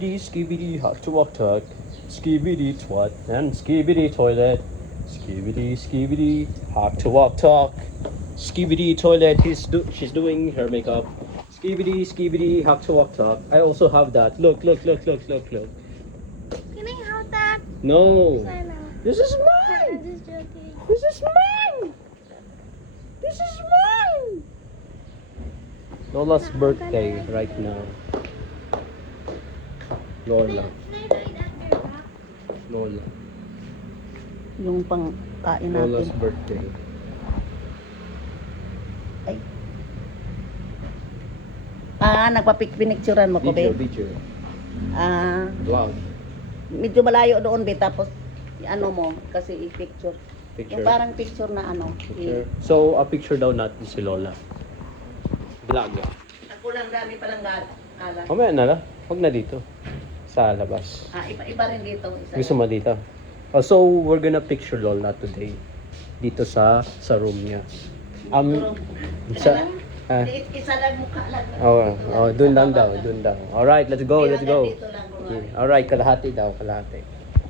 Skibidi hot to walk tuck, skibidi twat, and skibidi toilet. Skibidi skibidi hot to walk talk. Skibidi toilet, she's doing her makeup. Skibidi skibidi hot to walk talk. I also have that. Look. Can I have that? No. Sana. This is I'm mine. just joking. This is mine. This is mine. Lola's birthday right now. Lola. Can I ride at your back? Lola. Yung pang kain Lola's natin. birthday. Ay. Nagpapinicturan mo ko, Video, be? video. Ah, Vlog. medyo malayo doon, be. Tapos, ano mo, kasi i-picture. Picture. Yung parang picture na ano. Picture. So, a picture daw natin si Lola. Vlog. Ako lang dami palang ala. Mamaya na lang. Huwag na dito. Sa labas. Iba rin dito. Isa. Gusto mo dito? Oh, so, we're gonna picture Lola today. Dito sa room niya. Sa... Isa lang mukha lang. Dun lang daw, dun daw. Alright, let's go, let's go. Dito lang, Alright, kalahati daw, kalahati.